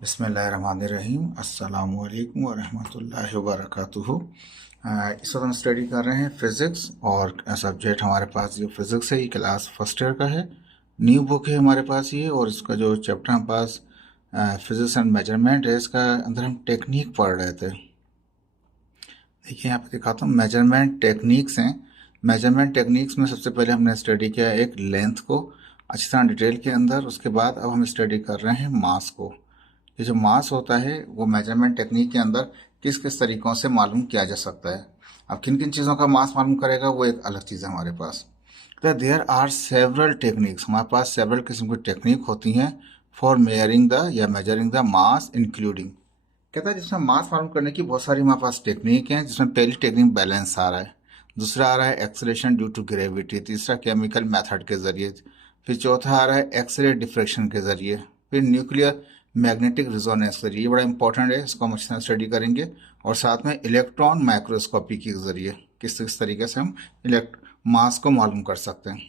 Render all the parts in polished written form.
बिस्मिल्लाहिर्रहमानिर्रहीम अस्सलामुअलैकुम वरहमतुल्लाहि वबरकातुहू। इस वक्त हम स्टडी कर रहे हैं फ़िज़िक्स और सब्जेक्ट हमारे पास जो फ़िज़िक्स है ये क्लास फर्स्ट ईयर का है। न्यू बुक है हमारे पास ये, और इसका जो चैप्टर हमारे पास फ़िज़िक्स एंड मेजरमेंट है, इसका अंदर हम टेक्निक पढ़ रहे थे। देखिए यहाँ पे दिखाता हूँ, मेजरमेंट टेक्निक्स हैं। मेजरमेंट टेक्निक्स में सबसे पहले हमने स्टडी किया एक लेंथ को अच्छी तरह डिटेल के अंदर। उसके बाद अब हम स्टडी कर रहे हैं मास को। ये जो मास होता है वो मेजरमेंट टेक्निक के अंदर किस किस तरीक़ों से मालूम किया जा सकता है। अब किन किन चीज़ों का मास मालूम करेगा वो एक अलग चीज़ है हमारे पास। तो देयर आर सेवरल टेक्निक्स, हमारे पास सेवरल किस्म की टेक्निक होती हैं फॉर मेयरिंग द या मेजरिंग द मास इंक्लूडिंग। कहता है जिसमें मास मालूम करने की बहुत सारी हमारे पास टेक्निक हैं, जिसमें पहली टेक्निक बैलेंस आ रहा है, दूसरा आ रहा है एक्सेलरेशन ड्यू टू ग्रेविटी, तीसरा केमिकल मेथड के जरिए, फिर चौथा आ रहा है एक्सरे डिफ्रैक्शन के जरिए, फिर न्यूक्लियर मैग्नेटिक रिजोनेंस के जरिए। ये बड़ा इंपॉर्टेंट है, इसको हम अच्छी तरह स्टडी करेंगे। और साथ में इलेक्ट्रॉन माइक्रोस्कोपी के जरिए किस किस तरीके से हम मास को मालूम कर सकते हैं।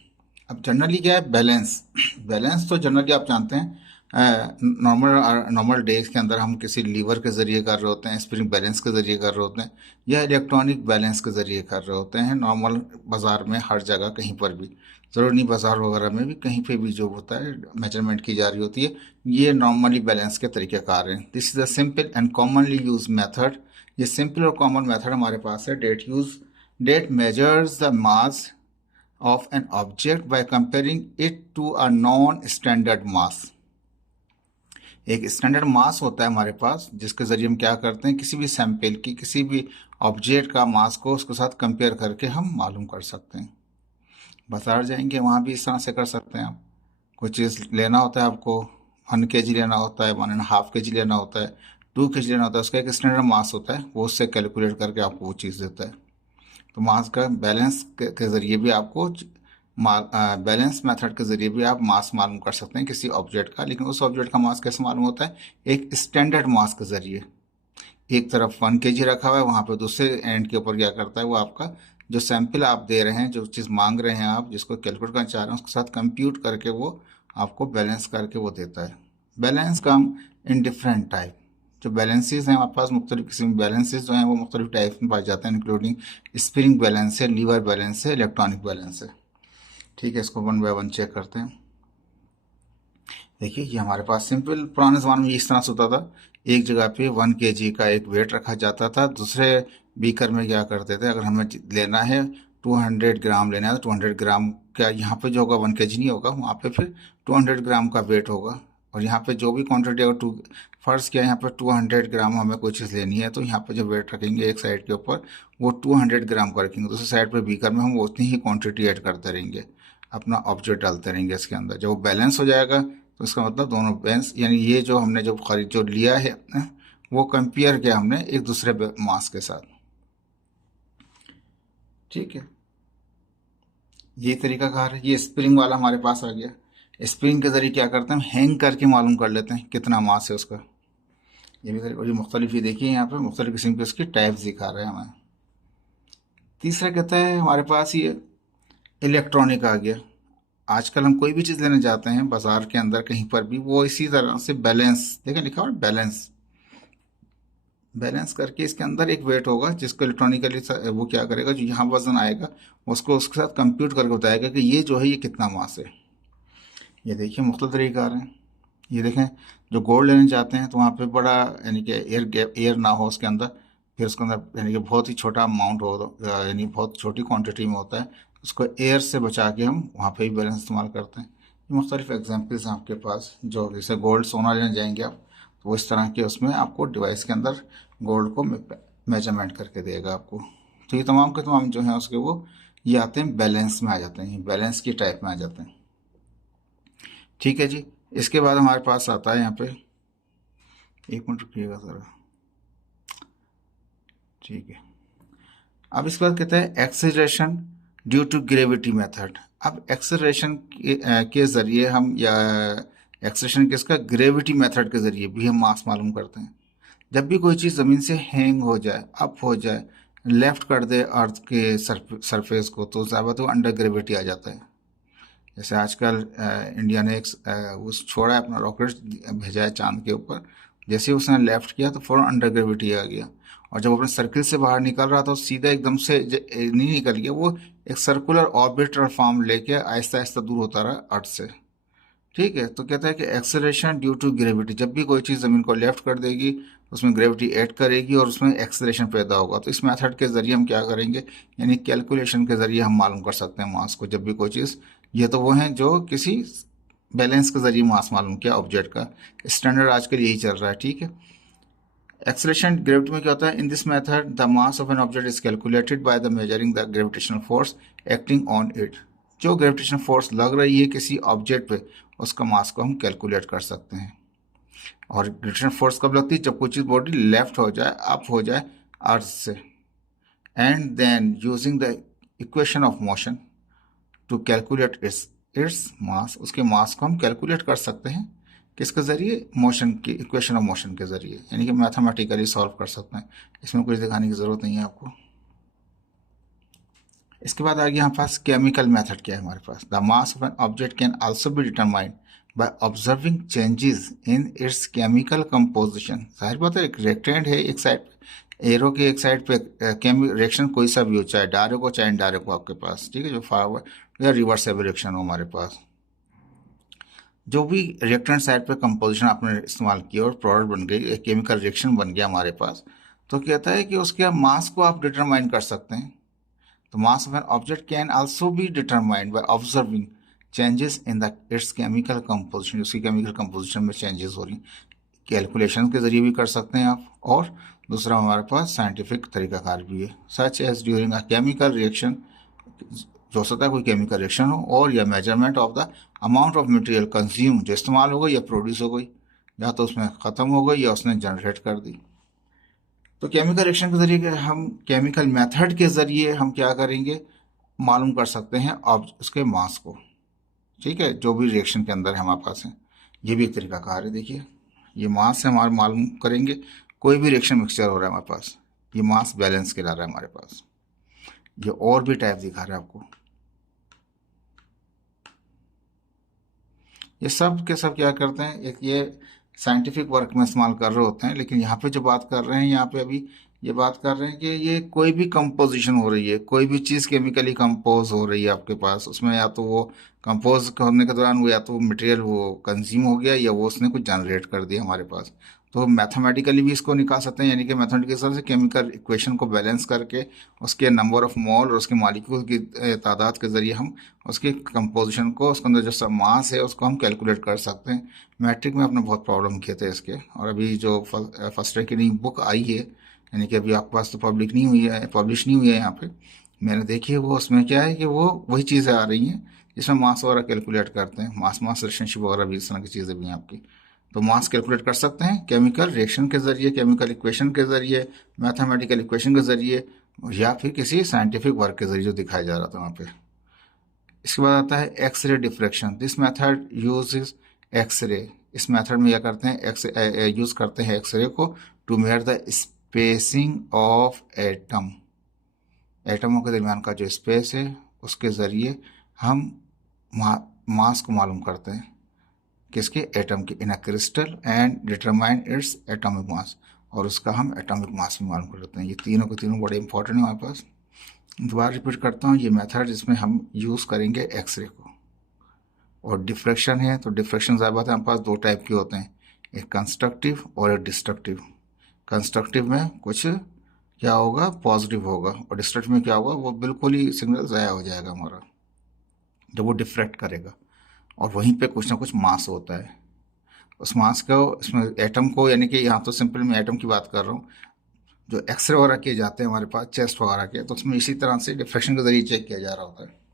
अब जनरली क्या है बैलेंस। बैलेंस तो जनरली आप जानते हैं नॉर्मल डेज के अंदर हम किसी लीवर के ज़रिए कर रहे होते हैं, स्प्रिंग बैलेंस के ज़रिए कर रहे होते हैं, या इलेक्ट्रॉनिक बैलेंस के ज़रिए कर रहे होते हैं। नॉर्मल बाज़ार में हर जगह कहीं पर भी, ज़रूर नहीं बाज़ार वगैरह में भी, कहीं पे भी जो होता है मेजरमेंट की जा रही होती है, ये नॉर्मली बैलेंस के तरीक़ेकार हैं। This is a simple and commonly use method. ये सिंपल और कॉमन मेथड हमारे पास है that measures the mass of an object by comparing it to a non-standard mass। एक स्टैंडर्ड मास होता है हमारे पास, जिसके जरिए हम क्या करते हैं, किसी भी सैंपल की, किसी भी ऑब्जेक्ट का मास को उसके साथ कंपेयर करके हम मालूम कर सकते हैं। बाजार जाएंगे वहाँ भी इस तरह से कर सकते हैं। आप कोई चीज़ लेना होता है, आपको 1 kg लेना होता है, 1.5 kg लेना होता है, 2 kg लेना होता है, उसका एक स्टैंडर्ड मास होता है, वो उससे कैलकुलेट करके आपको वो चीज़ देता है। तो मास का बैलेंस के ज़रिए भी आपको बैलेंस मेथड के ज़रिए भी आप मास मालूम कर सकते हैं किसी ऑब्जेक्ट का। लेकिन उस ऑब्जेक्ट का मास कैसे मालूम होता है, एक स्टैंडर्ड मास के ज़रिए। एक तरफ 1 kg रखा हुआ है, वहाँ पे दूसरे एंड के ऊपर क्या करता है, वो आपका जो सैंपल आप दे रहे हैं, जो चीज़ मांग रहे हैं आप, जिसको कैलकुलेट करना चाह रहे हैं, उसके साथ कंप्यूट करके वो आपको बैलेंस करके वो देता है। बैलेंस का हम इन डिफरेंट टाइप, जो बैलेंसेज हैं हमारे पास, मुख्तलिफ किस्म के बैलेंसेज जो हैं वो मुख्तलिफ टाइप में पाए जाते हैं, इंक्लूडिंग स्प्रिंग बैलेंस है, लीवर बैलेंस है, इलेक्ट्रॉनिक बैलेंस है। ठीक है, इसको 1 बाय 1 चेक करते हैं। देखिए ये हमारे पास सिंपल पुराने ज़माने में इस तरह से होता था, एक जगह पे 1 kg का एक वेट रखा जाता था, दूसरे बीकर में क्या करते थे, अगर हमें लेना है 200 ग्राम लेना है तो 200 ग्राम का, यहाँ पे जो होगा 1 kg नहीं होगा, वहाँ पे फिर 200 ग्राम का वेट होगा। और यहाँ पे जो भी क्वांटिटी अगर फर्ज किया यहाँ पे 200 ग्राम हमें कोई चीज़ लेनी है, तो यहाँ पे जो वेट रखेंगे एक साइड के ऊपर वो 200 ग्राम का रखेंगे, दूसरी साइड पे बीकर में हम उतनी ही क्वांटिटी ऐड करते रहेंगे, अपना ऑब्जेक्ट डालते रहेंगे इसके अंदर। जब वो बैलेंस हो जाएगा तो इसका मतलब दोनों बैलेंस, यानी ये जो हमने जो लिया है वो कंपेयर किया हमने एक दूसरे मास के साथ। ठीक है, ये तरीका कार है। ये स्प्रिंग वाला हमारे पास आ गया। स्प्रिंग के जरिए क्या करते हैं, हम हैंग करके मालूम कर लेते हैं कितना मास है उसका। ये भी और ये मुख्तलिफ, ही देखिए यहाँ पे मुख्तलिफ किस्म के उसकी टाइप्स दिखा रहे हैं हमें। तीसरा कहता है हमारे पास ये इलेक्ट्रॉनिक आ गया। आजकल हम कोई भी चीज़ लेने जाते हैं बाजार के अंदर कहीं पर भी, वो इसी तरह से बैलेंस, देखें लिखा हुआ बैलेंस, बैलेंस करके इसके अंदर एक वेट होगा जिसको इलेक्ट्रॉनिकली वो क्या करेगा, जो यहाँ वजन आएगा उसको उसके साथ कंप्यूट करके बताएगा कि ये जो है ये कितना मास है। ये देखिए मुख्तलिफ तरीके आ रहे हैं। ये देखें, जो गोल्ड लेने जाते हैं तो वहाँ पे बड़ा, यानी कि एयर ना हो उसके अंदर, फिर उसके अंदर यानी कि बहुत ही छोटा अमाउंट हो, यानी बहुत छोटी क्वांटिटी में होता है, उसको एयर से बचा के हम वहाँ पे भी बैलेंस इस्तेमाल करते हैं। ये मुख्तलिफ एग्जांपल्स हैं आपके पास, जो जैसे गोल्ड सोना लेने जाएंगे आप, तो वो इस तरह के उसमें आपको डिवाइस के अंदर गोल्ड को मेजरमेंट करके देगा आपको। तो ये तमाम के तमाम जो हैं उसके वो ये आते हैं बैलेंस में आ जाते हैं, बैलेंस की टाइप में आ जाते हैं। ठीक है जी, इसके बाद हमारे पास आता है यहाँ पे, एक मिनट रुकिएगा ज़रा। ठीक है, अब इसके बाद कहता है acceleration due to gravity method. अब एक्सेलरेशन के ज़रिए हम, या एक्सेलरेशन किसका, ग्रेविटी मेथड के ज़रिए भी हम मास मालूम करते हैं। जब भी कोई चीज़ ज़मीन से हैंग हो जाए, अप हो जाए, लेफ्ट कर दे अर्थ के सरफेस को, तो ज़्यादा तो अंडर ग्रेविटी आ जाता है। जैसे आजकल इंडिया ने एक वो छोड़ा है, अपना रॉकेट भेजा है चांद के ऊपर, जैसे ही उसने लेफ्ट किया तो फ़ौरन अंडर ग्रेविटी आ गया, और जब अपने सर्किल से बाहर निकल रहा था तो सीधा एकदम से नहीं निकल गया, वो एक सर्कुलर ऑर्बिटल फॉर्म लेके आहिस्ता आहिस्ता दूर होता रहा अर्थ से। ठीक है, तो कहता है कि एक्सेलरेशन ड्यू टू ग्रेविटी, जब भी कोई चीज़ ज़मीन को लेफ्ट कर देगी उसमें ग्रेविटी ऐड करेगी और उसमें एक्सेलरेशन पैदा होगा। तो इस मेथड के ज़रिए हम क्या करेंगे, यानी कैलकुलेशन के ज़रिए हम मालूम कर सकते हैं मास को, जब भी कोई चीज़, ये तो वो हैं जो किसी बैलेंस के ज़रिए मास मालूम किया ऑब्जेक्ट का, स्टैंडर्ड आजकल यही चल रहा है। ठीक है, एक्सेलरेशन ग्रेविटी में क्या होता है, in this method the mass of an object is calculated by the measuring the gravitational force acting on it. जो ग्रेविटेशनल फोर्स लग रही है किसी ऑब्जेक्ट पे, उसका मास को हम कैलकुलेट कर सकते हैं। और ग्रेविटेशनल फोर्स कब लगती है, जब कोई चीज़ बॉडी लेफ्ट हो जाए, अप हो जाए अर्थ से। And then using the equation of motion to calculate its its mass, उसके मास को हम कैलकुलेट कर सकते हैं किसके ज़रिए, मोशन की इक्वेशन ऑफ मोशन के ज़रिए, यानी कि मैथमेटिकली सॉल्व कर सकते हैं। इसमें कुछ दिखाने की ज़रूरत नहीं है आपको। इसके बाद आ गया हमारे पास केमिकल मेथड। क्या है हमारे पास, the mass of an object can also be determined by observing changes in its chemical composition. जाहिर बात है, एक रेक्टेंड है, एक साइड एरो के एक साइड पे रिएक्शन कोई सा भी हो, चाहे डायरेक्ट हो चाहे इनडायरेक्ट हो आपके पास, ठीक है, जो फॉरवर्ड या रिवर्सेबल रिएक्शन हो हमारे पास, जो भी रिएक्टेंट साइड पे कंपोजिशन आपने इस्तेमाल किया और प्रोडक्ट बन गई, एक केमिकल रिएक्शन बन गया हमारे पास, तो कहता है कि उसके मास को आप डिटरमाइन कर सकते हैं। तो मास of an object can also be determined by observing changes in the it's chemical composition, उसकी केमिकल कंपोजिशन में चेंजेस हो रही, कैलकुलेशन के जरिए भी कर सकते हैं आप, और दूसरा हमारे पास साइंटिफिक तरीकाकार भी है, such as during a chemical reaction, जो हो सकता है कोई केमिकल रिएक्शन हो, और या measurement of the amount of material consume, जो इस्तेमाल हो गई या प्रोड्यूस हो गई, या तो उसमें ख़त्म हो गई या उसने जनरेट कर दी। तो केमिकल रिएक्शन के जरिए हम, केमिकल मेथड के जरिए हम क्या करेंगे, मालूम कर सकते हैं अब उसके मास को। ठीक है, जो भी रिएक्शन के अंदर हमारे पास है, ये भी एक तरीका कार है। देखिए, ये मास है हमारा, मालूम करेंगे कोई भी रिएक्शन मिक्सचर हो रहा है हमारे पास, ये मास बैलेंस के ला रहा है हमारे पास। ये और भी टाइप दिखा रहा है आपको, ये सब के सब क्या करते हैं, एक ये साइंटिफिक वर्क में इस्तेमाल कर रहे होते हैं, लेकिन यहाँ पे जो बात कर रहे हैं, यहाँ पे अभी ये बात कर रहे हैं कि ये कोई भी कंपोजिशन हो रही है, कोई भी चीज़ केमिकली कंपोज हो रही है आपके पास, उसमें या तो वो कंपोज होने के दौरान वो या तो मटेरियल वो कंज्यूम हो गया, या वो उसने कुछ जनरेट कर दिया हमारे पास। तो मैथमेटिकली भी इसको निकाल सकते हैं, यानी कि मैथमेटिकल हिसाब से केमिकल इक्वेशन को बैलेंस करके उसके नंबर ऑफ मोल और उसके मॉलिक्यूल की तादाद के ज़रिए हम उसके कंपोजिशन को, उसके अंदर जो सब मास है उसको हम कैलकुलेट कर सकते हैं। मैट्रिक में अपने बहुत प्रॉब्लम किए थे इसके, और अभी जो फर्स्ट ईयर की नई बुक आई है, यानी कि अभी आपके पास तो पब्लिक नहीं हुई है, पब्लिश नहीं हुई है यहाँ पे, मैंने देखी है, वो उसमें क्या है कि वो वही चीज़ें आ रही हैं जिसमें मास वगैरह कैलकुलेट करते हैं, मास मास रिलेशनशिप वगैरह भी इस तरह की चीज़ें भी हैं आपकी। तो मास कैलकुलेट कर सकते हैं केमिकल रिएक्शन के ज़रिए, केमिकल इक्वेशन के ज़रिए, मैथमेटिकल इक्वेशन के ज़रिए, या फिर किसी साइंटिफिक वर्क के ज़रिए जो दिखाया जा रहा था वहाँ पे। इसके बाद आता है X-ray diffraction. This method use X-ray. इस मेथड में क्या करते हैं, यूज़ करते हैं एक्सरे को to measure the spacing of atom, एटमों के दरमियान का जो स्पेस है उसके ज़रिए हम मास को मालूम करते हैं, किसके, एटम के, in a crystal, and determine its atomic mass, और उसका हम एटॉमिक मास भी मालूम करते हैं। ये तीनों के तीनों बड़े इंपॉर्टेंट है हमारे पास। दोबारा रिपीट करता हूँ, ये मेथड जिसमें हम यूज़ करेंगे एक्सरे को। और डिफ्रैक्शन है, तो डिफ्रैक्शन ज़्यादा बात है, हमारे पास दो टाइप के होते हैं, एक कंस्ट्रक्टिव और एक डिस्ट्रक्टिव। कंस्ट्रक्टिव में कुछ क्या होगा, पॉजिटिव होगा, और डिस्ट्रक्टिव में क्या होगा, वो बिल्कुल ही सिग्नल ज़ाया हो जाएगा हमारा जब वो डिफ्रैक्ट करेगा, और वहीं पे कुछ ना कुछ मास होता है। उस मास को, इसमें एटम को, यानी कि यहाँ तो सिंपल मैं एटम की बात कर रहा हूँ, जो एक्सरे वगैरह किए जाते हैं हमारे पास चेस्ट वगैरह के, तो उसमें इसी तरह से डिफ्रैक्शन के जरिए चेक किया जा रहा होता है।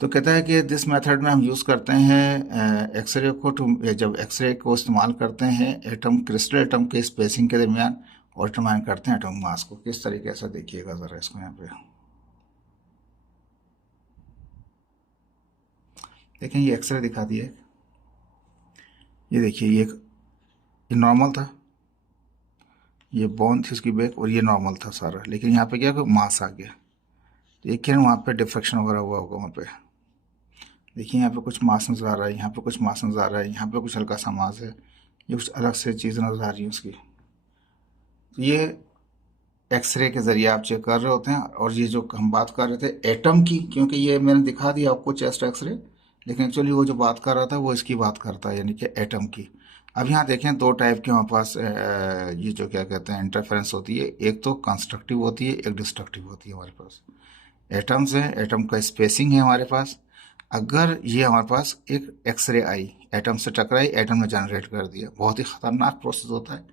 तो कहता है कि दिस मेथड में हम यूज़ करते हैं एक्सरे को जब एक्सरे को इस्तेमाल करते हैं एटम, क्रिस्टल एटम के स्पेसिंग के दरमियान, और डिटरमाइन करते हैं एटम मास को। किस तरीके से देखिएगा ज़रा इसको, यहाँ पे देखें, ये एक्सरे दिखा दिया, ये देखिए, ये नॉर्मल था, ये बोन थी उसकी बैक, और ये नॉर्मल था सारा, लेकिन यहाँ पे क्या मास आ गया। तो एक वहाँ पे डिफ्रैक्शन वगैरह हुआ होगा वहाँ पे, देखिए यहाँ पे कुछ मास नज़र आ रहा है, यहाँ पे कुछ मास नज़र आ रहा है, यहाँ पे कुछ हल्का सा मास है, ये कुछ अलग से चीज़ नज़र आ रही है उसकी। तो ये एक्सरे के ज़रिए आप चेक कर रहे होते हैं। और ये जो हम बात कर रहे थे एटम की, क्योंकि ये मैंने दिखा दिया आपको चेस्ट एक्सरे, लेकिन एक्चुअली वो जो बात कर रहा था वो इसकी बात करता है, यानी कि एटम की। अब यहाँ देखें दो टाइप के हमारे पास ये जो क्या कहते हैं इंटरफेरेंस होती है, एक तो कंस्ट्रक्टिव होती है, एक डिस्ट्रक्टिव होती है हमारे पास। एटम्स हैं, एटम का स्पेसिंग है हमारे पास। अगर ये हमारे पास एक एक्सरे आई, एटम से टकराई, एटम ने जनरेट कर दिया, बहुत ही ख़तरनाक प्रोसेस होता है।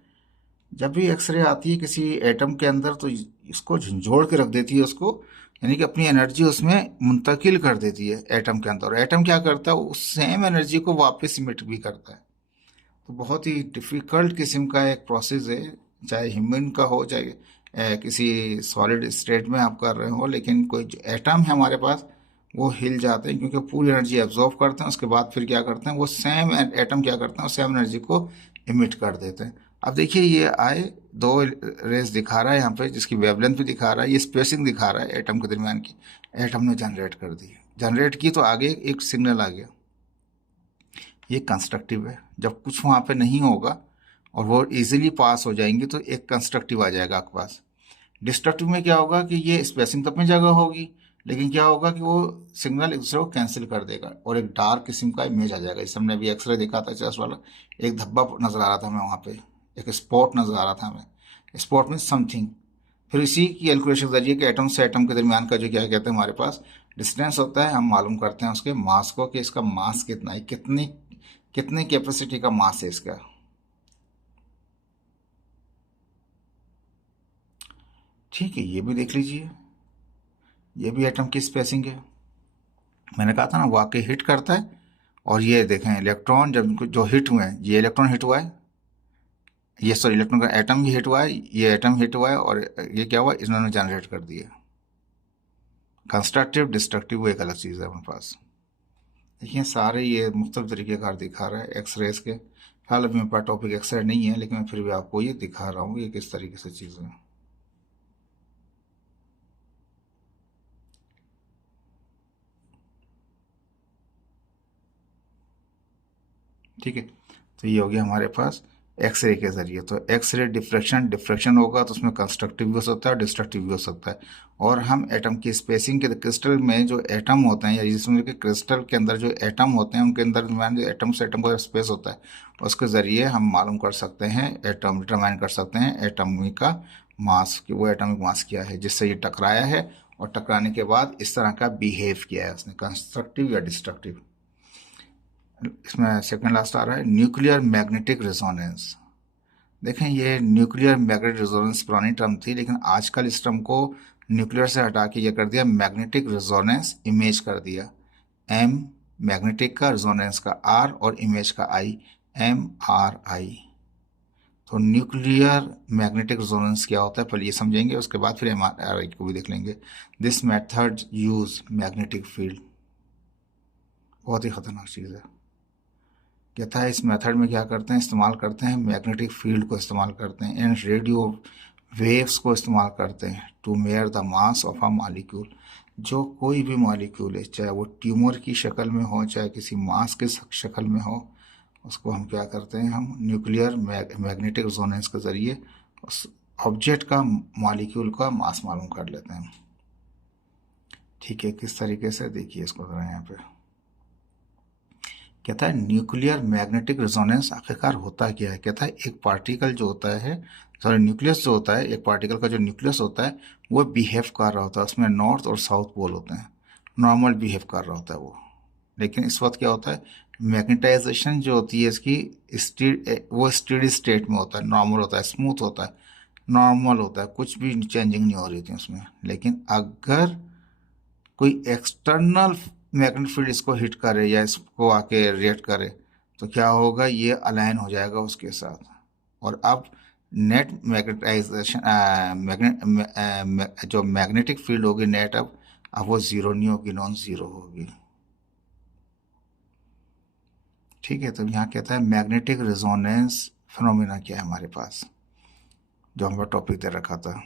जब भी एक्सरे आती है किसी एटम के अंदर तो इसको झंझोड़ के रख देती है उसको, यानी कि अपनी एनर्जी उसमें मुंतकिल कर देती है एटम के अंदर। और एटम क्या करता है, उस सेम एनर्जी को वापस इमिट भी करता है। तो बहुत ही डिफ़िकल्ट किस्म का एक प्रोसेस है, चाहे ह्यूमन का हो, चाहे किसी सॉलिड स्टेट में आप कर रहे हो, लेकिन कोई जो एटम है हमारे पास वो हिल जाते हैं, क्योंकि पूरी एनर्जी एब्जॉर्व करते हैं। उसके बाद फिर क्या करते हैं, वो सेम एटम क्या करते हैं, सेम एनर्जी को इमिट कर देते हैं। अब देखिए ये आए, दो रेस दिखा रहा है यहाँ पे, जिसकी वेवलेंथ भी दिखा रहा है, ये स्पेसिंग दिखा रहा है एटम के दरमियान की। एटम ने जनरेट कर दी, जनरेट की तो आगे एक सिग्नल आ गया, ये कंस्ट्रक्टिव है। जब कुछ वहाँ पे नहीं होगा और वो इजीली पास हो जाएंगी तो एक कंस्ट्रक्टिव आ जाएगा आपके पास। डिस्ट्रक्टिव में क्या होगा कि ये स्पेसिंग तो अपनी जगह होगी, लेकिन क्या होगा कि वो सिग्नल एक दूसरे को कैंसिल कर देगा और एक डार्क किस्म का इमेज आ जाएगा। इस हमने भी एक्सरे देखा था चेस्ट वाला, एक धब्बा नजर आ रहा था हमें वहाँ पे, एक स्पॉट नजर आ रहा था हमें। Spot mean something. फिर इसी की कैलकुलेशन के जरिए कि एटम से एटम के दरमियान का जो क्या कहते हैं हमारे पास डिस्टेंस होता है, हम मालूम करते हैं उसके मास को, कि इसका मास कितना है, कितनी कितनी कैपेसिटी का मास है इसका। ठीक है, ये भी देख लीजिए, ये भी एटम की स्पेसिंग है। मैंने कहा था ना वाकई हिट करता है। और ये देखें इलेक्ट्रॉन जब जो हिट हुए हैं, ये इलेक्ट्रॉन हिट हुआ है, ये सॉरी इलेक्ट्रॉन का एटम भी हिट हुआ है, ये एटम हिट हुआ है, और ये क्या हुआ, इन्होंने जनरेट कर दिया। कंस्ट्रक्टिव डिस्ट्रक्टिव वो एक अलग चीज़ है हमारे पास। देखिए सारे ये मुख्तलिफ तरीके कार दिखा रहा है एक्सरेज के। फिलहाल अभी मेरे पास टॉपिक एक्सरे नहीं है, लेकिन मैं फिर भी आपको ये दिखा रहा हूँ ये किस तरीके से चीज़ें हैं। ठीक है, तो ये हो गया हमारे पास एक्सरे के जरिए। तो एक्सरे डिफ्रैक्शन, डिफ्रैक्शन होगा तो उसमें कंस्ट्रक्टिव भी हो सकता है, डिस्ट्रक्टिव भी हो सकता है। और हम एटम की स्पेसिंग के क्रिस्टल में जो एटम होते हैं, या जिसमें कि क्रिस्टल के अंदर जो एटम होते हैं उनके अंदर जो एटम से एटम का स्पेस होता है, उसके ज़रिए हम मालूम कर सकते हैं, एटम डिटरमाइन कर सकते हैं एटॉमिक का मास, कि वो एटॉमिक मास क्या है जिससे ये टकराया है, और टकराने के बाद इस तरह का बिहेव किया है उसने, कंस्ट्रक्टिव या डिस्ट्रक्टिव। इसमें सेकंड लास्ट आ रहा है न्यूक्लियर मैग्नेटिक रेजोनेंस। देखें ये न्यूक्लियर मैग्नेटिक रेजोनेंस पुरानी टर्म थी, लेकिन आजकल इस टर्म को न्यूक्लियर से हटा के ये कर दिया मैग्नेटिक रेजोनेंस इमेज कर दिया। एम मैग्नेटिक का, रेजोनेंस का आर, और इमेज का आई, MRI। तो न्यूक्लियर मैग्नेटिक रेजोनेंस क्या होता है पहले ये समझेंगे, उसके बाद फिर MRI को भी देख लेंगे। This method use magnetic field, बहुत ही खतरनाक चीज़ है। कहता है इस मेथड में क्या करते हैं, इस्तेमाल करते हैं मैग्नेटिक फील्ड को इस्तेमाल करते हैं, एंड रेडियो वेव्स को इस्तेमाल करते हैं to measure the mass of a molecule. जो कोई भी मॉलिक्यूल है, चाहे वो ट्यूमर की शक्ल में हो, चाहे किसी मास के शक्ल में हो, उसको हम क्या करते हैं, हम न्यूक्लियर मैग्नेटिक रेजोनेंस के ज़रिए उस ऑब्जेक्ट का, मॉलिक्यूल का मास मालूम कर लेते हैं। ठीक है, किस तरीके से देखिए इसको ज़रा यहाँ पे कहता है न्यूक्लियर मैग्नेटिक रेजोनेंस आखिरकार होता क्या है। कहता है एक पार्टिकल जो होता है, सॉरी न्यूक्लियस जो होता है, एक पार्टिकल का जो न्यूक्लियस होता है वो बिहेव कर रहा होता है, उसमें नॉर्थ और साउथ पोल होते हैं, नॉर्मल बिहेव कर रहा होता है वो। लेकिन इस वक्त क्या होता है, मैग्नेटाइजेशन जो होती है इसकी वो स्टेडी स्टेट में होता है, नॉर्मल होता है, स्मूथ होता है, नॉर्मल होता है, कुछ भी चेंजिंग नहीं हो रही थी उसमें। लेकिन अगर कोई एक्सटर्नल मैग्नेटिक फील्ड इसको हिट करे या इसको आके रिएक्ट करे तो क्या होगा, ये अलाइन हो जाएगा उसके साथ। और अब नेट मैग्नेटाइजेशन जो मैग्नेटिक फील्ड होगी नेट, अब वो ज़ीरो नहीं होगी, नॉन ज़ीरो होगी। ठीक है, तो यहाँ कहता है मैग्नेटिक रेजोनेंस फिनोमेना क्या है हमारे पास, जो हमारा टॉपिक दे रखा था।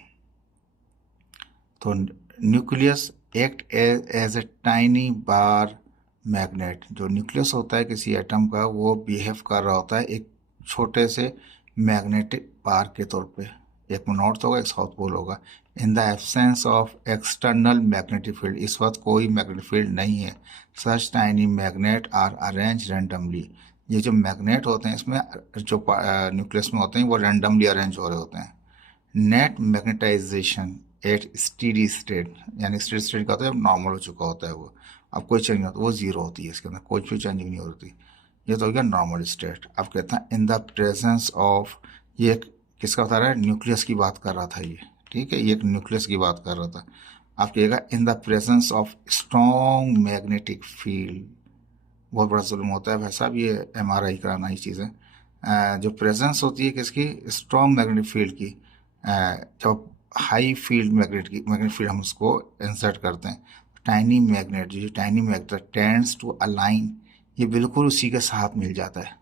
तो nucleus act as a tiny bar magnet. जो न्यूक्लियस होता है किसी एटम का, वो बिहेव कर रहा होता है एक छोटे से मैग्नेटिक पार्क के तौर पे। एक नॉर्थ होगा, एक साउथ पोल होगा। In the absence of external magnetic field, इस वक्त कोई मैग्नेटिक फील्ड नहीं है। Such tiny magnet are arrange randomly, ये जो मैग्नेट होते हैं इसमें जो न्यूक्लियस में होते हैं वो रैंडमली अरेंज हो रहे होते हैं। Net magnetisation at steady state, यानी स्टेडी स्टेट का होता है नॉर्मल हो चुका होता है वो, अब कोई चेंज नहीं होता, वो जीरो होती है, इसके अंदर कोई भी चेंजिंग नहीं होती। ये तो हो गया नॉर्मल स्टेट। अब कहता है इन द प्रेजेंस ऑफ, ये किसका बता रहा है, न्यूक्लियस की बात कर रहा था ये, ठीक है, ये एक न्यूक्लियस की बात कर रहा था। आप कहिएगा in the presence of strong magnetic field, बहुत बड़ा जुल्म होता है भाई साहब, ये एमआरआई कराना ही चीज़ है। जो प्रेजेंस होती है किसकी, स्ट्रॉन्ग मैग्नेटिक फील्ड की, जब हाई फील्ड मैग्नेटिक फील्ड हम उसको इंसर्ट करते हैं, टाइनी मैग्नेट, जो tiny magnet tends to align, ये बिल्कुल उसी के साथ मिल जाता है।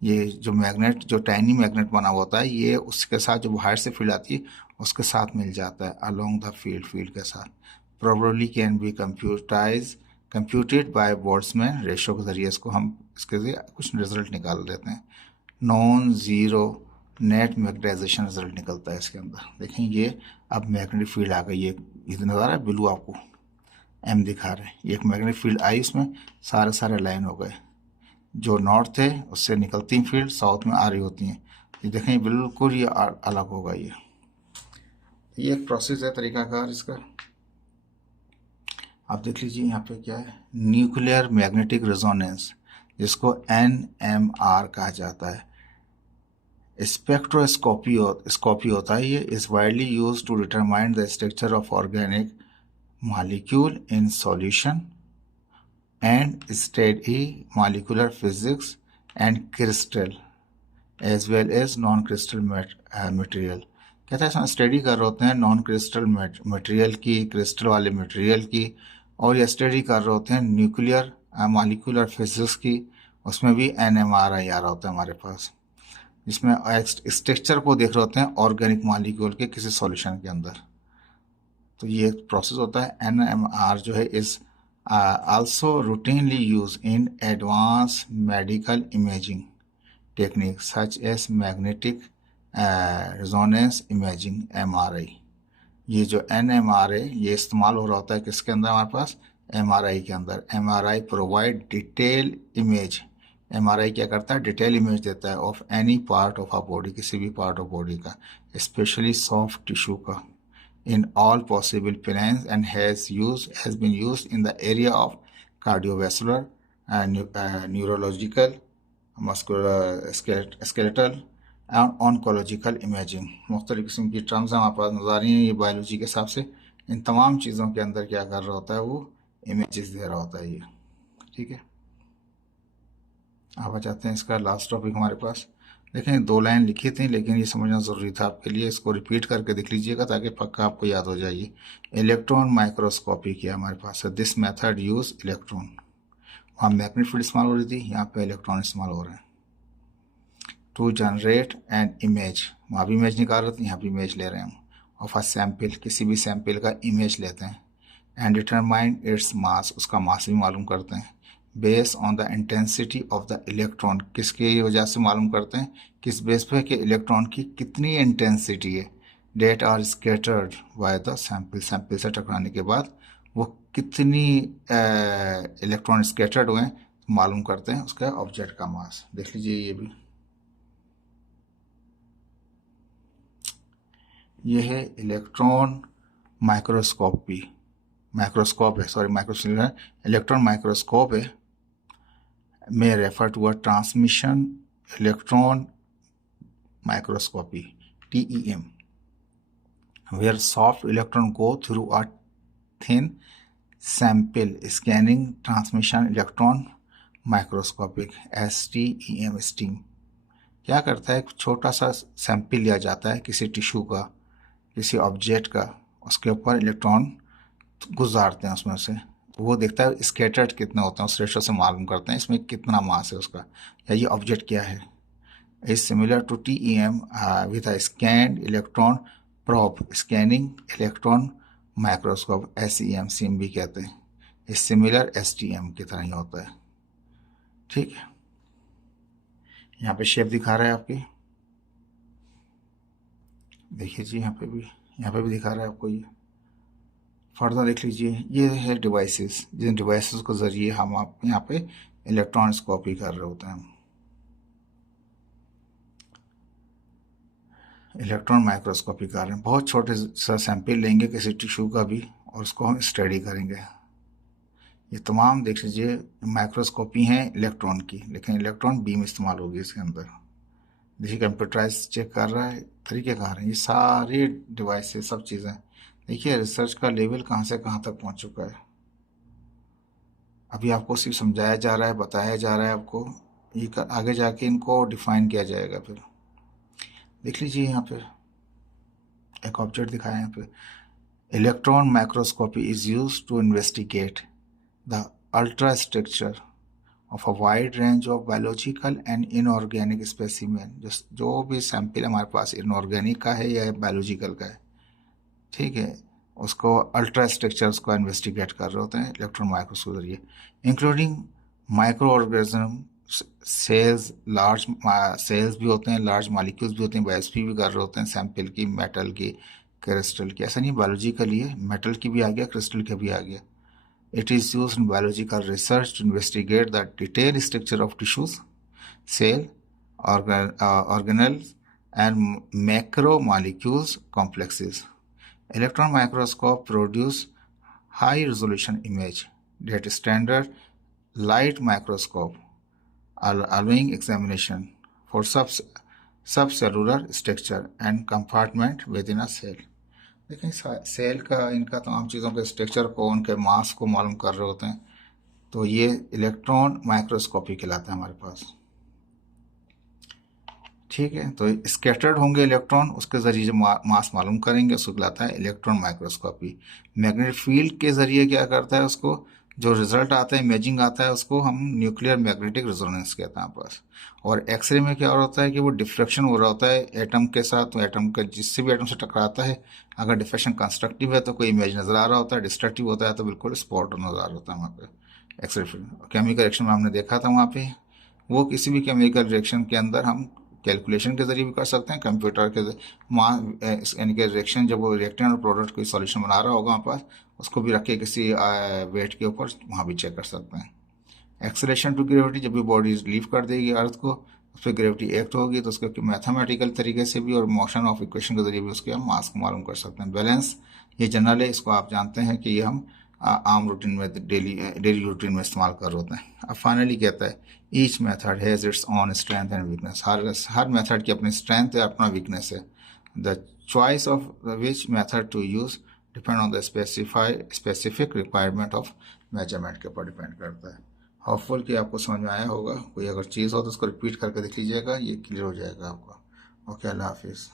ये जो मैग्नेट, जो टाइनी मैग्नेट बना होता है, ये उसके साथ जो बाहर से फील्ड आती है उसके साथ मिल जाता है, अलोंग द फील्ड के साथ। Probably can be computed by Boltzmann ratio के जरिए इसको हम इसके लिए कुछ रिजल्ट निकाल देते हैं। Non zero net magnetisation result निकलता है इसके अंदर। देखें ये अब मैग्नेटिक फील्ड आ गई, ये नज़र आ रहा है ब्लू आपको, एम दिखा रहे हैं, ये एक मैग्नेटिक फील्ड आई, इसमें सारे लाइन हो गए, जो नॉर्थ है उससे निकलती फील्ड साउथ में आ रही होती हैं। ये देखें बिल्कुल ये अलग होगा। ये एक प्रोसेस है, तरीकाकार इसका। आप देख लीजिए यहाँ पे क्या है, न्यूक्लियर मैग्नेटिक रेजोनेंस, जिसको NMR कहा जाता है। स्पेक्ट्रोस्कोपी होता है, ये is widely use to determine the structure of organic molecule in solution and study molecular physics and crystal as well as non crystal material. कहता है इसमें स्टडी कर रहे होते हैं नॉन क्रिस्टल मटेरियल की, क्रिस्टल वाले मटेरियल की, और ये स्टडी कर रहे होते हैं न्यूक्लियर मॉलिक्यूलर फिजिक्स की, उसमें भी NMR आ रहा होता है हमारे पास, जिसमें स्ट्रक्चर को देख रहे होते हैं ऑर्गेनिक मॉलिक्यूल के किसी सॉल्यूशन के अंदर। तो ये एक प्रोसेस होता है। NMR जो है is also routinely use in advance medical imaging technique such as magnetic resonance imaging MRI। ये जो NMR है ये इस्तेमाल हो रहा होता है किसके अंदर, हमारे पास MRI के अंदर। MRI provide detail image, MRI क्या करता है, डिटेल इमेज देता है of any part of a body, किसी भी पार्ट ऑफ बॉडी का, स्पेशली सॉफ्ट टिश्यू का, in all possible planes and has been used in the area of cardiovascular, neurological, musculoskeletal and oncological imaging। मुख्तलिफ किस्म की terms हमारे पास नजर आ रही हैं, ये बायोलॉजी के हिसाब से इन तमाम चीज़ों के अंदर क्या कर रहा होता है, वो इमेजेस दे रहा होता है ये, ठीक है। अब आ जाते हैं इसका लास्ट टॉपिक हमारे पास। देखें 2 लाइन लिखी थी लेकिन ये समझना ज़रूरी था आपके लिए, इसको रिपीट करके देख लीजिएगा ताकि पक्का आपको याद हो जाएगी। इलेक्ट्रॉन माइक्रोस्कोपी किया हमारे पास है, दिस मेथड यूज इलेक्ट्रॉन, वहाँ मैग्नेटिक फील्ड इस्तेमाल हो रही थी, यहाँ पे इलेक्ट्रॉन इस्तेमाल हो रहे हैं। टू जनरेट एन इमेज, वहाँ भी इमेज निकाल रहे थे, यहाँ भी इमेज ले रहे हैं, ऑफ अ सैम्पल, किसी भी सैम्पल का इमेज लेते हैं, एंड डिटरमाइन इट्स मास, उसका मास भी मालूम करते हैं, based on the intensity of the electron, किसकी वजह से मालूम करते हैं, किस बेस पे कि इलेक्ट्रॉन की कितनी इंटेंसिटी है, that are scattered by the sample, sample से टकराने के बाद वो कितनी इलेक्ट्रॉन स्कैटर्ड हुए हैं मालूम करते हैं उसका ऑब्जेक्ट का मास। देख लीजिए ये भी, ये है इलेक्ट्रॉन माइक्रोस्कोपी, माइक्रोस्कोप है, सॉरी माइक्रोस्कोप, इलेक्ट्रॉन माइक्रोस्कोप है, may refer to a transmission electron microscopy TEM, where soft electron go through a thin sample, scanning transmission electron microscopic STEM STEAM क्या करता है, छोटा सा सैंपल लिया जाता है किसी टिश्यू का, किसी ऑब्जेक्ट का, उसके ऊपर इलेक्ट्रॉन गुजारते हैं उसमें से, वो देखता है स्कैटर्ड कितना होता है, उस रेशो से मालूम करते हैं इसमें कितना मास है उसका, या ये ऑब्जेक्ट क्या है। Is similar to TEM with a scanned electron probe, scanning electron microscope SEM भी कहते हैं, इज सिमिलर STM की तरह ही होता है, ठीक है। यहाँ पे शेप दिखा रहा है आपकी, देखिए जी यहाँ पे भी दिखा रहा है आपको। ये फर्दर देख लीजिए, ये है डिवाइसेस, जिन डिवाइसेस के ज़रिए हम आप यहाँ पे इलेक्ट्रॉन्स कॉपी कर रहे होते हैं। इलेक्ट्रॉन माइक्रोस्कोपी कर रहे हैं, बहुत छोटे सा सैंपल लेंगे किसी टिश्यू का भी और उसको हम स्टडी करेंगे। ये तमाम देख लीजिए माइक्रोस्कोपी हैं इलेक्ट्रॉन की, लेकिन इलेक्ट्रॉन बीम इस्तेमाल होगी इसके अंदर। देखिए कंप्यूटराइज चेक कर रहा है, तरीक़ेकार हैं ये सारे डिवाइसेस, सब चीज़ें। देखिए रिसर्च का लेवल कहाँ से कहाँ तक पहुँच चुका है। अभी आपको सिर्फ समझाया जा रहा है, बताया जा रहा है आपको, ये आगे जाके इनको डिफाइन किया जाएगा। फिर देख लीजिए यहाँ पे एक ऑब्जेक्ट दिखाया है यहाँ पे, electron microscopy is used to investigate the ultra structure of a wide range of biological and inorganic specimen. जो भी सैंपल हमारे पास इनऑर्गेनिक का है या बायोलॉजिकल का है, ठीक है, उसको अल्ट्रा स्ट्रक्चर्स को इन्वेस्टिगेट कर रहे होते हैं इलेक्ट्रॉन माइक्रोस्कोप के जरिए, including micro organism, cells, large cells भी होते हैं, लार्ज मॉलिक्यूल्स भी होते हैं, बायोस्फीयर भी कर रहे होते हैं सैंपल की, मेटल की, क्रिस्टल की। ऐसा नहीं बायोलॉजिकल ही है, मेटल की भी आ गया, क्रिस्टल का भी आ गया। It is used in biological research to investigate the detailed structure of tissues, cell, organelles, and macromolecules complexes. Electron microscope produce high-resolution image that standard light microscope, allowing examination for subcellular structure and compartment within a cell. लेकिन cell का, इनका तमाम चीज़ों के structure को, उनके मास को मालूम कर रहे होते हैं, तो ये इलेक्ट्रॉन माइक्रोस्कोपी कहलाता है हमारे पास। ठीक है, तो स्कैटर्ड होंगे इलेक्ट्रॉन, उसके ज़रिए जो मास मालूम करेंगे उसको कहलाता है इलेक्ट्रॉन माइक्रोस्कोपी। मैग्नेटिक फील्ड के ज़रिए क्या करता है, उसको जो रिजल्ट आता है, इमेजिंग आता है, उसको हम न्यूक्लियर मैग्नेटिक रेजोनेंस कहते हैं पास। और एक्सरे में क्या हो रहा है कि वो डिफ्रैक्शन हो रहा होता है एटम के साथ, तो एटम का जिससे भी एटम से टकराता है, अगर डिफ्रैक्शन कंस्ट्रक्टिव है तो कोई इमेज नज़र आ रहा होता है, डिस्ट्रक्टिव होता है तो बिल्कुल स्पॉट नज़र आ रहा होता है वहाँ पे एक्सरे फील्ड। केमिकल रिएक्शन में हमने देखा था वहाँ पे, वो किसी भी केमिकल रिएक्शन के अंदर हम कैलकुलेशन के जरिए भी कर सकते हैं, कंप्यूटर के यानी कि रिएक्शन, जब वो रिएक्टेंट और प्रोडक्ट कोई सॉल्यूशन बना रहा होगा वहाँ पास, उसको भी रख के किसी वेट के ऊपर वहाँ भी चेक कर सकते हैं। एक्सेलरेशन टू ग्रेविटी, जब भी बॉडी लीव कर देगी अर्थ को, उस पर ग्रेविटी एक्ट होगी, तो उसके मैथमेटिकल तरीके से भी और मोशन ऑफ इक्वेशन के जरिए भी उसके हम मास को मालूम कर सकते हैं। बैलेंस ये जनरल है, इसको आप जानते हैं कि ये हम आम रूटीन में, डेली रूटीन में इस्तेमाल कर होते हैं। अब फाइनली कहता है each method has its own strength and weakness. हर मेथड की अपनी स्ट्रेंथ है, अपना वीकनेस है। The choice of which method to use depend on the specific requirement of measurement के ऊपर डिपेंड करता है। होपफुल कि आपको समझ में आया होगा। कोई अगर चीज़ हो तो उसको रिपीट करके देख लीजिएगा, ये क्लियर हो जाएगा आपको। ओके, अल्लाह हाफिज़।